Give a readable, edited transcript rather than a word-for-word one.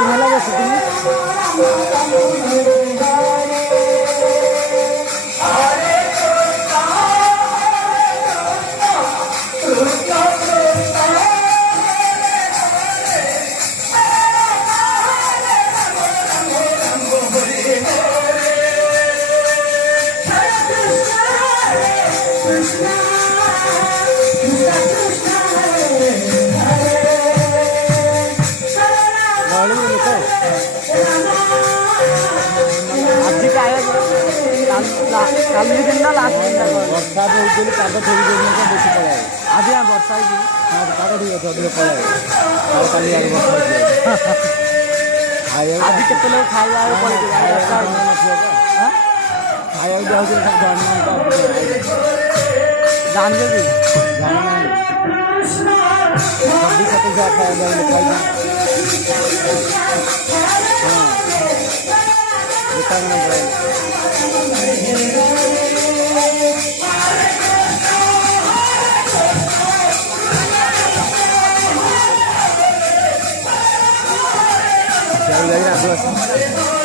तुम्हाला बसू तुम्ही ଆଜି ଖାଇବା କାଲି ଦିନ ଲାଷ୍ଟ ଦିନ ବର୍ଷା ହଉଥିଲି ପାଗ ଠିକ୍ ଦିନ ବେଶୀ ପଳାଏ ଆଜି ବର୍ଷା ହେଇଛି ହଁ ପାଗ ଠିକ୍ ଅଛି ଅଧିକ ପଳାଏ ଆଉ କାଲି ଆଗ ବର୍ଷା ହେଇଛି ଆଜି କେତେ ଲୋକ ଖାଇବା ପଳେଇଛି ଖାଇବାକୁ ଯାଉଛି ଜାଣିଛ କି ଛବିଶ ସତେଇଶ ଖାଇବା ଖାଇଛି Jangan lagi nak